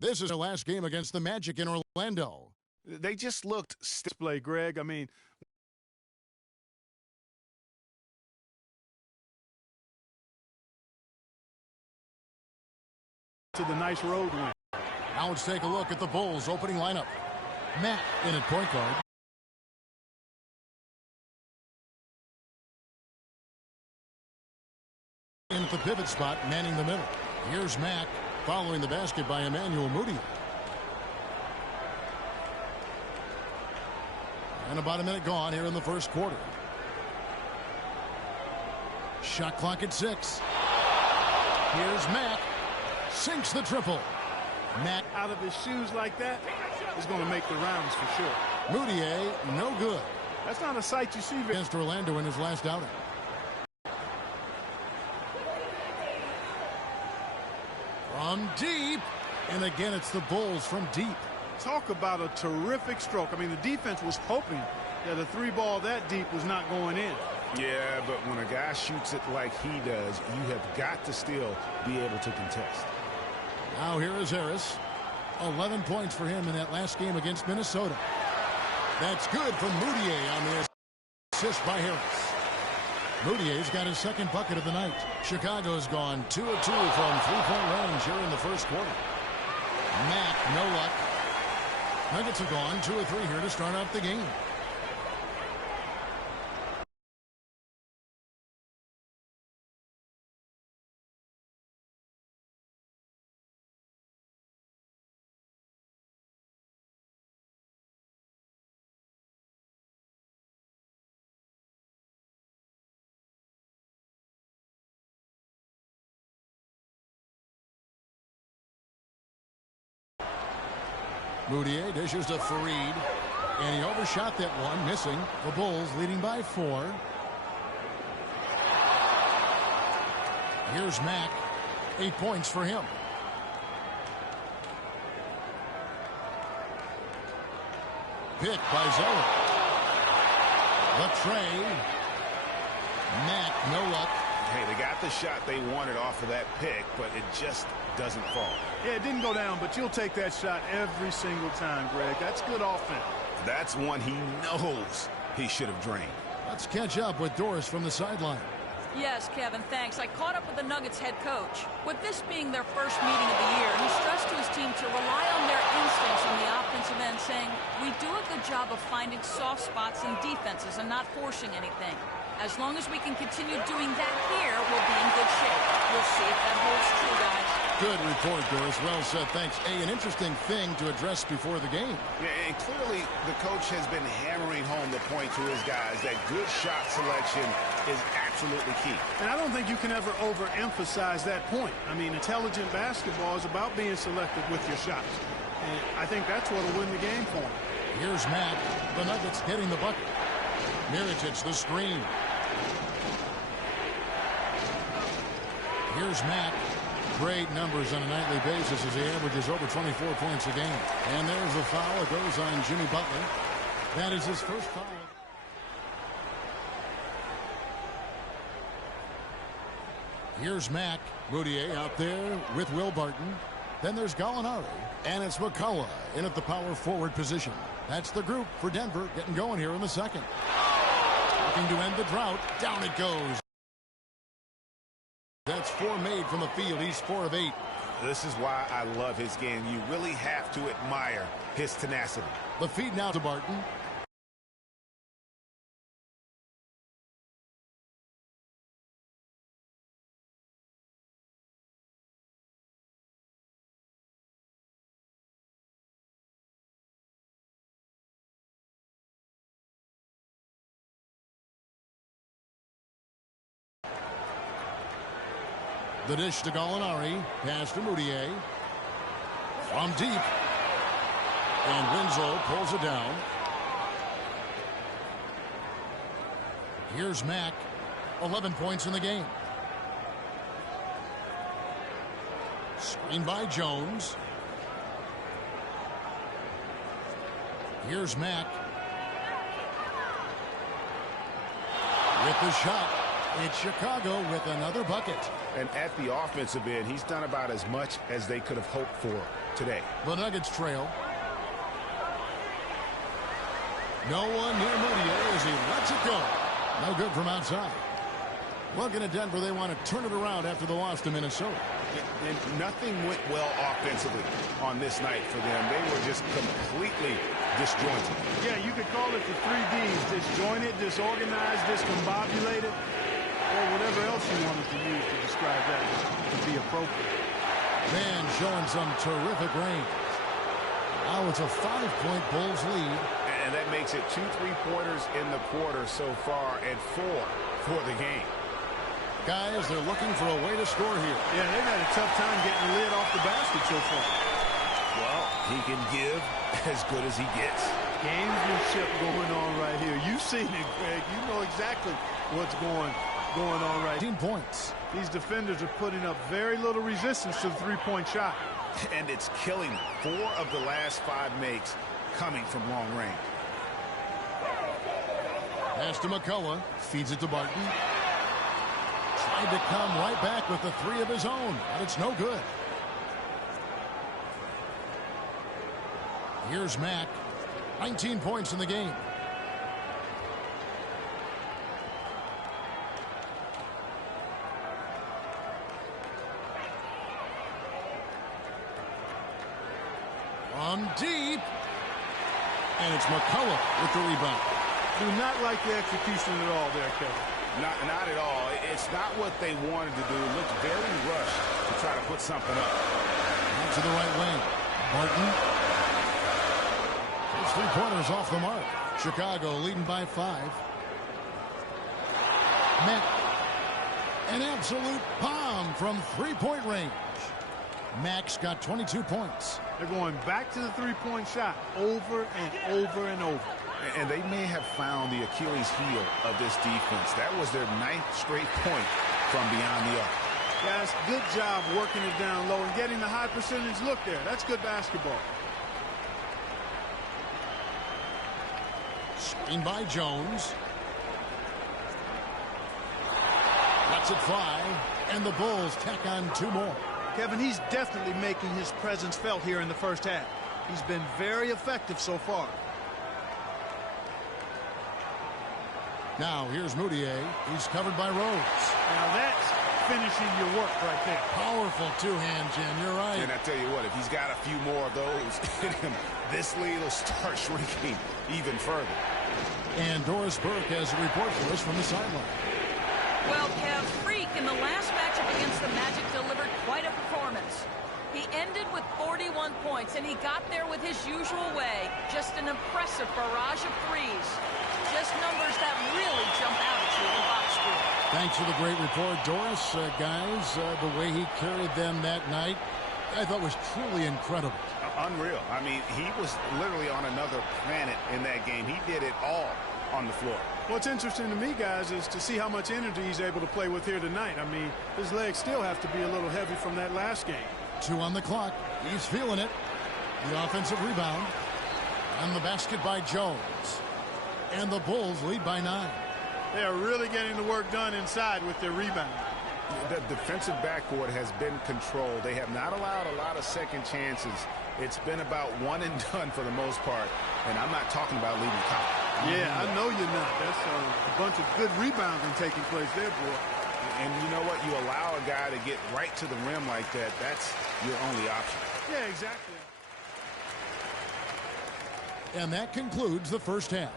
This is their last game against the Magic in Orlando. They just looked display, Greg. I mean, to the nice road win. Now let's take a look at the Bulls' opening lineup. Matt in at point guard. In at the pivot spot, manning the middle. Here's Mack, following the basket by Emmanuel Moody. And about a minute gone here in the first quarter. Shot clock at 6. Here's Mack. Sinks the triple. Mack Out of his shoes like that is going to make the rounds for sure. Moutier, no good. That's not a sight you see Against Orlando in his last outing. From deep. And again, it's the Bulls from deep. Talk about a terrific stroke. I mean, the defense was hoping that a three ball that deep was not going in. Yeah, but when a guy shoots it like he does, you have got to still be able to contest. Now here is Harris. 11 points for him in that last game against Minnesota. That's good from Moutier on the assist by Harris. Moutier's got his second bucket of the night. Chicago's gone 2 of 2 from three-point range here in the first quarter. Mack, no luck. Nuggets have gone 2 of 3 here to start out the game. Moutier dishes to Fareed, and he overshot that one, missing. The Bulls leading by 4. Here's Mack. 8 points for him. Pick by Zeller. The tray. Mack, no luck. Hey, they got the shot they wanted off of that pick, but it just doesn't fall. Yeah, it didn't go down, but you'll take that shot every single time, Greg. That's good offense. That's one he knows he should have drained. Let's catch up with Doris from the sideline. Yes, Kevin, thanks. I caught up with the Nuggets head coach. With this being their first meeting of the year, he stressed to his team to rely on their instincts on the offensive end, saying, "We do a good job of finding soft spots in defenses and not forcing anything. As long as we can continue doing that here, we'll be in good shape." We'll see if that holds true, guys. Good report, Doris. Well said. Thanks. An interesting thing to address before the game. Yeah, and clearly the coach has been hammering home the point to his guys that good shot selection is absolutely key. And I don't think you can ever overemphasize that point. I mean, intelligent basketball is about being selective with your shots. And I think that's what will win the game for him. Here's Matt. The Nuggets getting the bucket. Mirotic, the screen. Here's Matt. Great numbers on a nightly basis as he averages over 24 points a game. And there's the foul. It goes on Jimmy Butler. That is his first foul. Here's Mack. Moutier out there with Will Barton. Then there's Gallinari. And it's McCullough in at the power forward position. That's the group for Denver getting going here in the second. Looking to end the drought. Down it goes. That's 4 made from the field. He's 4 of 8. This is why I love his game. You really have to admire his tenacity. The feed now to Barton. The dish to Gallinari. Pass to Moutier. From deep. And Winslow pulls it down. Here's Mack. 11 points in the game. Screen by Jones. Here's Mack. With the shot. It's Chicago with another bucket. And at the offensive end, he's done about as much as they could have hoped for today. The Nuggets trail. No one near Moutier as he lets it go. No good from outside. Looking at Denver, they want to turn it around after the loss to Minnesota. And nothing went well offensively on this night for them. They were just completely disjointed. Yeah, you could call it the 3 Ds. Disjointed, disorganized, discombobulated, or whatever else you wanted to use to describe that would be appropriate. Man showing some terrific range. Now it's a 5-point Bulls lead. And that makes it 2 3-pointers in the quarter so far and 4 for the game. Guys, they're looking for a way to score here. Yeah, they've had a tough time getting the lid off the basket so far. Well, he can give as good as he gets. Gamesmanship going on right here. You've seen it, Greg. You know exactly what's going on right here. 18 points. These defenders are putting up very little resistance to the three-point shot. And it's killing 4 of the last 5 makes coming from long range. Pass to McCullough. Feeds it to Barton. Tried to come right back with the 3 of his own, but it's no good. Here's Mack. 19 points in the game. From deep. And it's McCullough with the rebound. Do not like the execution at all there, Kevin. Not at all. It's not what they wanted to do. It looked very rushed to try to put something up. Out to the right wing. Barton. Those 3-pointers off the mark. Chicago leading by 5. Mack. An absolute bomb from 3-point range. Mack's got 22 points. They're going back to the 3-point shot over and over and over. And they may have found the Achilles heel of this defense. That was their 9th straight point from beyond the arc. Guys, good job working it down low and getting the high percentage look there. That's good basketball. Screen by Jones. Lets it fly. And the Bulls tack on 2 more. Kevin, he's definitely making his presence felt here in the first half. He's been very effective so far. Now here's Moutier. He's covered by Rose. Now that's finishing your work right there. Powerful 2-hand, Jim. You're right. And I tell you what, if he's got a few more of those in him, this lead will start shrinking even further. And Doris Burke has a report for us from the sideline. Well, Kev, Freak in the last matchup against the Magic delivered quite a performance. He ended with 41 points, and he got there with his usual way. Just an impressive barrage of threes. Just numbers that really jump out at you in box score. Thanks for the great report, Doris. Guys, the way he carried them that night, I thought was truly incredible. Unreal. I mean, he was literally on another planet in that game. He did it all on the floor. What's interesting to me, guys, is to see how much energy he's able to play with here tonight. I mean, his legs still have to be a little heavy from that last game. 2 on the clock. He's feeling it. The offensive rebound. And the basket by Jones. And the Bulls lead by 9. They are really getting the work done inside with their rebound. The defensive backcourt has been controlled. They have not allowed a lot of second chances. It's been about one and done for the most part. And I'm not talking about leaving top. Yeah, I know you're not. That's a bunch of good rebounding taking place there, boy. And you know what? You allow a guy to get right to the rim like that. That's your only option. Yeah, exactly. And that concludes the first half.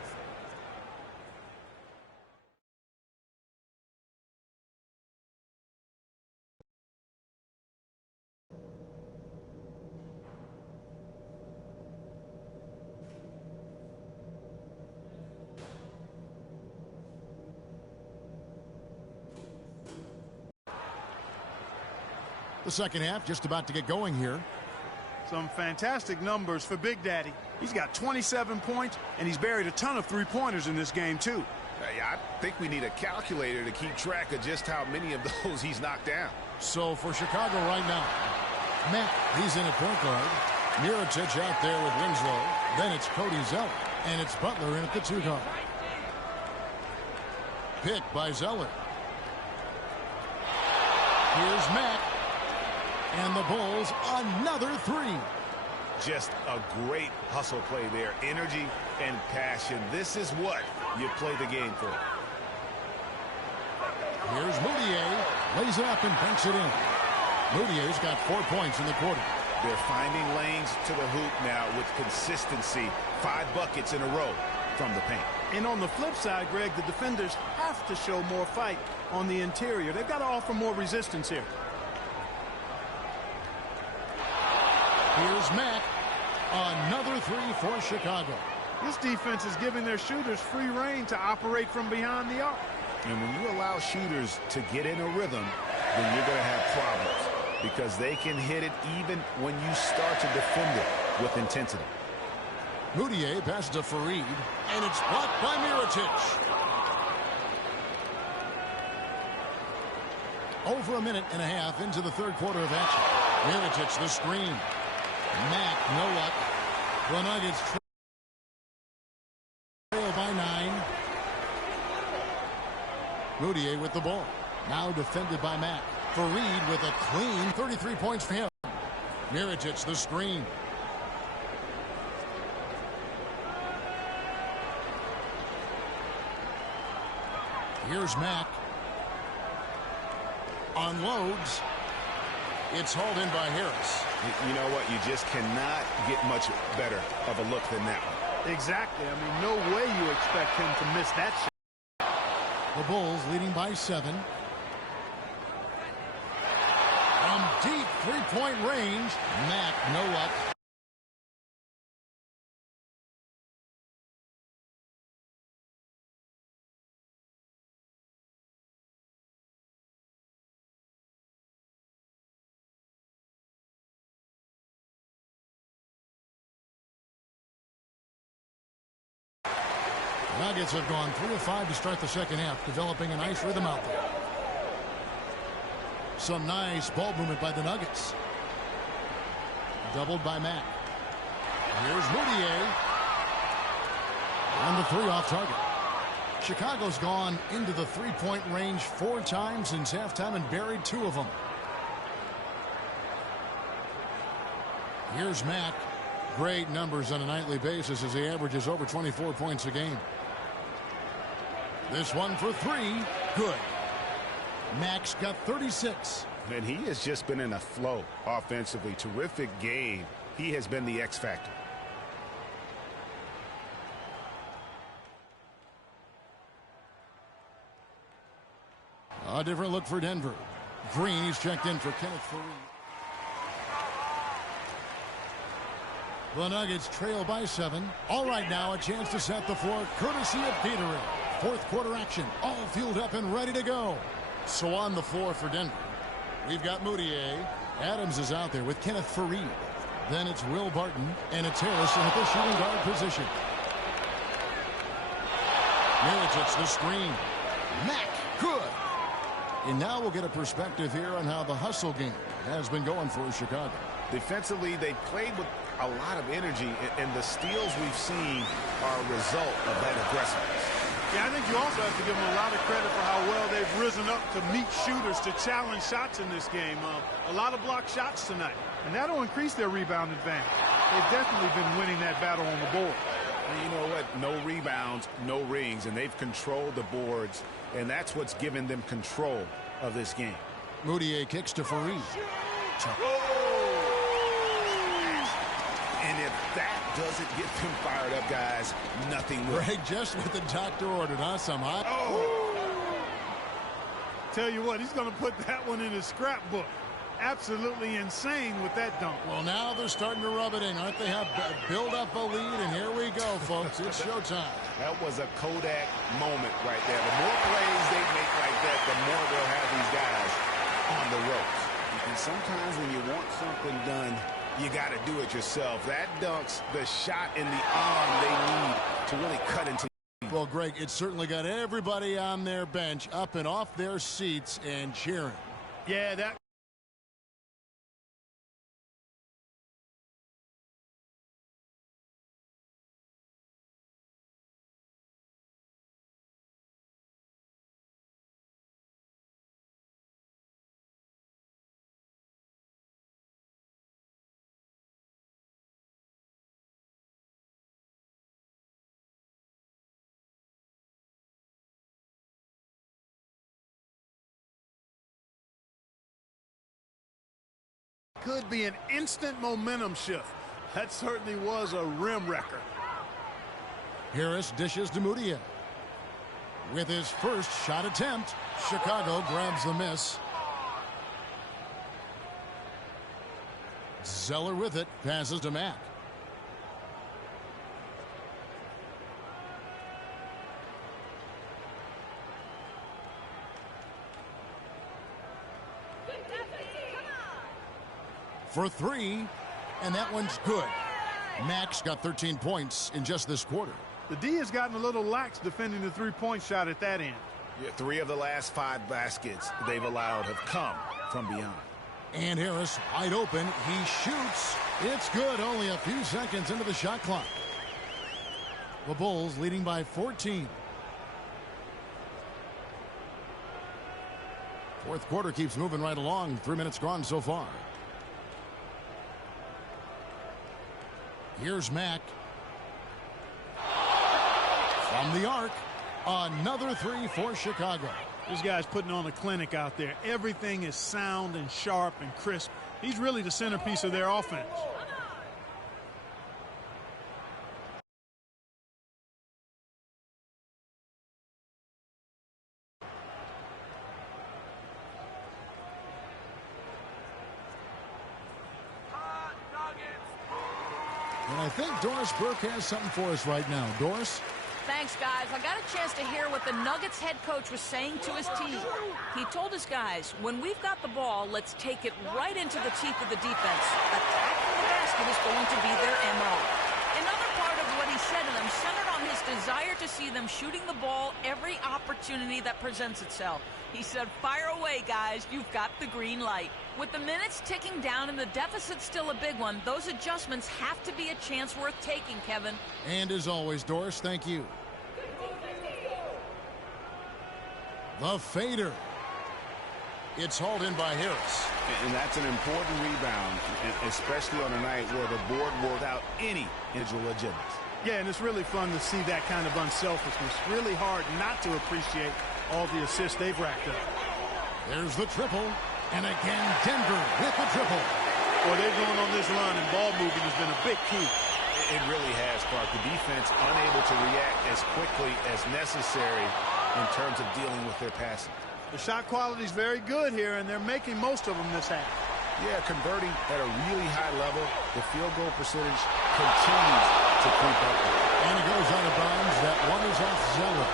The second half just about to get going here. Some fantastic numbers for Big Daddy. He's got 27 points, and he's buried a ton of three-pointers in this game, too. I think we need a calculator to keep track of just how many of those he's knocked down. So for Chicago right now, Matt, he's in at point guard. Mirotic out there with Winslow. Then it's Cody Zeller. And it's Butler in at the 2 guard. Pick by Zeller. Here's Mack. And the Bulls another three. Just a great hustle play there. Energy and passion. This is what you play the game for. Here's Moutier. Lays it up and banks it in. Moutier's got 4 points in the quarter. They're finding lanes to the hoop now with consistency. 5 buckets in a row from the paint. And on the flip side, Greg, the defenders have to show more fight on the interior. They've got to offer more resistance here. Here's Mack. Another three for Chicago. This defense is giving their shooters free rein to operate from behind the arc. And when you allow shooters to get in a rhythm, then you're going to have problems because they can hit it even when you start to defend it with intensity. Moutier passes to Fareed, and it's blocked by Mirotic. Over a minute and a half into the third quarter of action. Mirotic the screen. Mack, no luck. The Nuggets trail by 9. Moutier with the ball. Now defended by Mack. Fareed with a clean 33 points for him. Mirotic the screen. Here's Mack. Unloads. It's hauled in by Harris. You know what? You just cannot get much better of a look than that one. Exactly. I mean, no way you expect him to miss that shot. The Bulls leading by 7. From deep three-point range, Mack, no luck. Nuggets have gone 3 of 5 to start the second half, developing a nice rhythm out there. Some nice ball movement by the Nuggets. Doubled by Mack. Here's Moutier. And the 3 off target. Chicago's gone into the three-point range 4 times since halftime and buried 2 of them. Here's Mack. Great numbers on a nightly basis as he averages over 24 points a game. This one for 3. Good. Mack's got 36. And he has just been in a flow offensively. Terrific game. He has been the X factor. A different look for Denver. Green is checked in for Kenneth Fareed. The Nuggets trail by 7. All right, now a chance to set the floor courtesy of Gatorade. Fourth quarter action, all fueled up and ready to go. So on the floor for Denver, we've got Moutier. Adams is out there with Kenneth Fareed. Then it's Will Barton, and it's Harris in at the shooting guard position. Mirotic the screen. Mack, good. And now we'll get a perspective here on how the hustle game has been going for Chicago. Defensively, they played with a lot of energy, and the steals we've seen are a result of that aggressiveness. Yeah, I think you also have to give them a lot of credit for how well they've risen up to meet shooters to challenge shots in this game. A lot of blocked shots tonight, and that'll increase their rebound advantage. They've definitely been winning that battle on the board. And you know what? No rebounds, no rings, and they've controlled the boards, and that's what's given them control of this game. Moutier kicks to Fareed. And if that doesn't get them fired up, guys, nothing will. Greg, just what the doctor ordered, huh? Some hot. Tell you what, he's going to put that one in his scrapbook. Absolutely insane with that dunk. Well, now they're starting to rub it in, aren't they? Have build up a lead, and here we go, folks. It's showtime. That was a Kodak moment right there. The more plays they make like that, the more they'll have these guys on the ropes. And sometimes when you want something done, you got to do it yourself. That dunk's the shot in the arm they need to really cut into. Well, Greg, it certainly got everybody on their bench up and off their seats and cheering. Yeah, that could be an instant momentum shift. That certainly was a rim wrecker. Harris dishes to Moutier. With his first shot attempt, Chicago grabs the miss. Zeller with it, passes to Mack. For three, and that one's good. Mack's got 13 points in just this quarter. The D has gotten a little lax defending the three-point shot at that end. Yeah, 3 of the last 5 baskets they've allowed have come from beyond. And Harris wide open. He shoots. It's good. Only a few seconds into the shot clock. The Bulls leading by 14. Fourth quarter keeps moving right along. 3 minutes gone so far. Here's Mack. From the arc, another 3 for Chicago. This guy's putting on a clinic out there. Everything is sound and sharp and crisp. He's really the centerpiece of their offense. And I think Doris Burke has something for us right now. Doris? Thanks, guys. I got a chance to hear what the Nuggets head coach was saying to his team. He told his guys, when we've got the ball, let's take it right into the teeth of the defense. Attacking the basket is going to be their MO. Another part of what he said to them centered on his desire to see them shooting the ball every opportunity that presents itself. He said, fire away, guys. You've got the green light. With the minutes ticking down and the deficit still a big one, those adjustments have to be a chance worth taking, Kevin. And as always, Doris, thank you. The fader. It's hauled in by Harris. And that's an important rebound, especially on a night where the board wore out any individual agendas. Yeah, and it's really fun to see that kind of unselfishness. Really hard not to appreciate all the assists they've racked up. There's the triple. And again, Denver with the triple. Well, they're going on this run, and ball movement has been a big key. It really has, Clark. The defense unable to react as quickly as necessary in terms of dealing with their passing. The shot quality is very good here, and they're making most of them this half. Yeah, converting at a really high level. The field goal percentage continues to creep up. And it goes out of bounds. That one is off Zeller.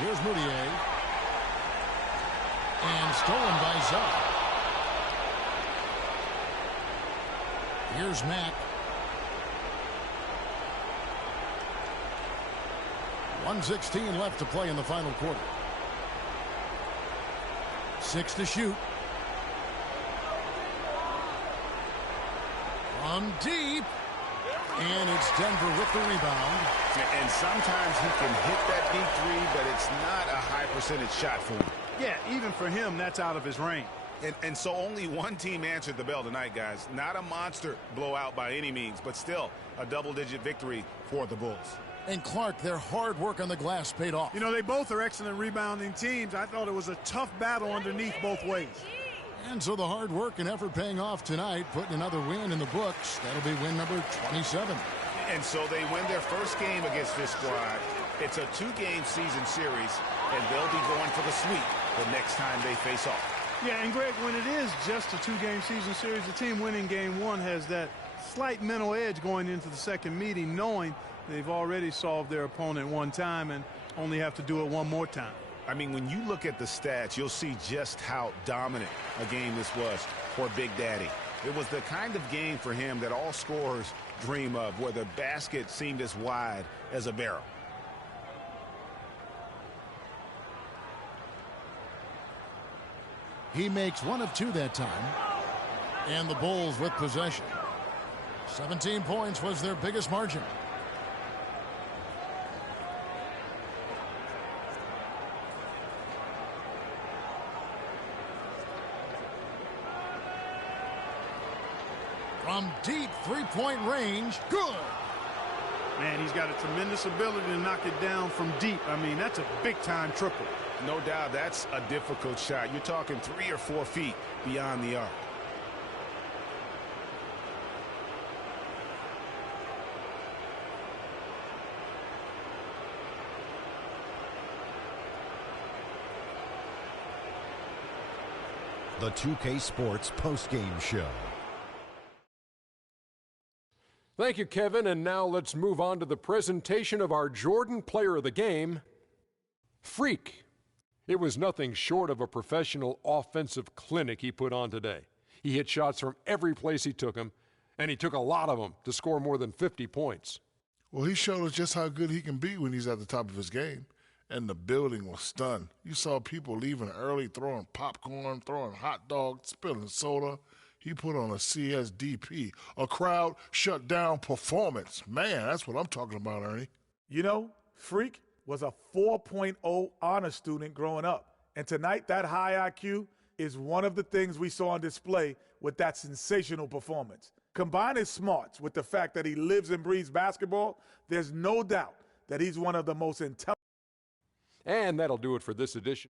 Here's Moutier. And stolen by Zeller. Here's Mack. 1:16 left to play in the final quarter. 6 to shoot. From deep. And it's Denver with the rebound. And sometimes he can hit that deep three, but it's not a high percentage shot for him. Yeah, even for him, that's out of his range. And so only one team answered the bell tonight, guys. Not a monster blowout by any means, but still a double-digit victory for the Bulls. And Clark, their hard work on the glass paid off. You know, they both are excellent rebounding teams. I thought it was a tough battle underneath both ways. And so the hard work and effort paying off tonight, putting another win in the books. That'll be win number 27. And so they win their first game against this squad. It's a 2-game season series, and they'll be going for the sweep the next time they face off. Yeah, and Greg, when it is just a 2-game season series, the team winning game 1 has that slight mental edge going into the second meeting, knowing they've already solved their opponent one time and only have to do it one more time. I mean, when you look at the stats, you'll see just how dominant a game this was for Big Daddy. It was the kind of game for him that all scorers dream of, where the basket seemed as wide as a barrel. He makes 1 of 2 that time. And the Bulls with possession. 17 points was their biggest margin. From deep three-point range, good. Man, he's got a tremendous ability to knock it down from deep. I mean, that's a big-time triple. No doubt that's a difficult shot. You're talking 3 or 4 feet beyond the arc. The 2K Sports postgame show. Thank you, Kevin. And now let's move on to the presentation of our Jordan Player of the Game, Freak. It was nothing short of a professional offensive clinic he put on today. He hit shots from every place he took them, and he took a lot of them to score more than 50 points. Well, he showed us just how good he can be when he's at the top of his game. And the building was stunned. You saw people leaving early, throwing popcorn, throwing hot dogs, spilling soda. He put on a CSDP, a crowd shut down performance. Man, that's what I'm talking about, Ernie. You know, Freak was a 4.0 honor student growing up. And tonight, that high IQ is one of the things we saw on display with that sensational performance. Combine his smarts with the fact that he lives and breathes basketball, there's no doubt that he's one of the most intelligent. And that'll do it for this edition.